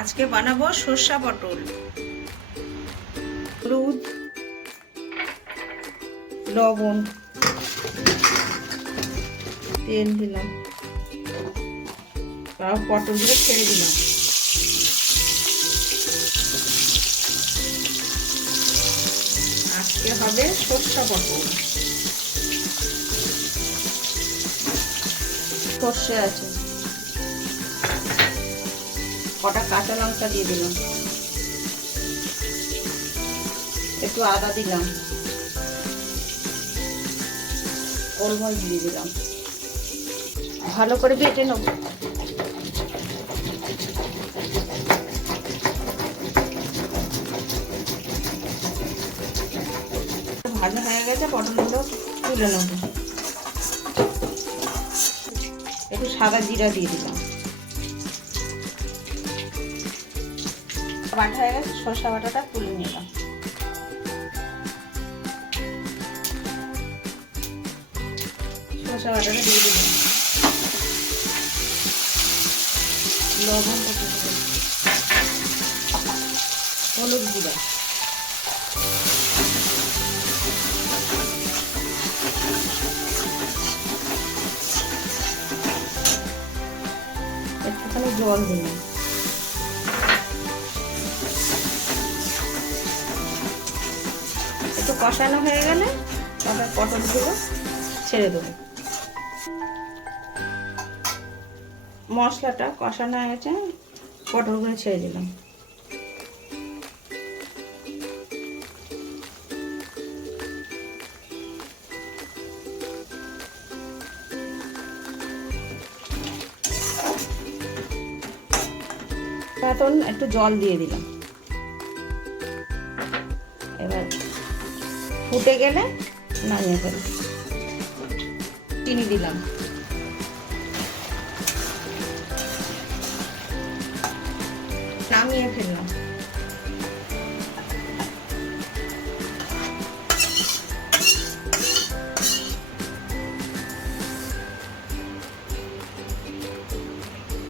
আজকে বানাবো সর্ষা পটল। হলুদ, লবণ, তেল দিলাম। তারপর পটলগুলো ছেড়ে দিলাম। আজকে হবে সর্ষা পটল। সর্ষে আছে। কটা কাঁচা লঙ্কা দিয়ে দিলাম। একটু আদা দিলাম। গোলমরিচ দিয়ে দিলাম। ভালো করে বেটে নেব। ভাজা হয়ে গেছে পটলগুলো তুলে নেব। একটু সাদা জিরা দিয়ে দিলাম। বাটা হয়ে গেছে শসা বাটাটা তুলে নিলাম। শসা বাটাটা দিয়ে দিলাম। লবণ হলুদ গুঁড়া। একটুখানি জল দিলাম। কষানো হয়ে গেলে তারপর পটলগুলো ছেড়ে দেবো। মশলাটা কষানো হয়ে গেছে, পটলগুলো ছেড়ে দিলাম। এখন একটু জল দিয়ে দিলাম। এবার ফুটে গেলে নামিয়ে ফেল। চিনি দিলাম। নামিয়ে ফেললাম।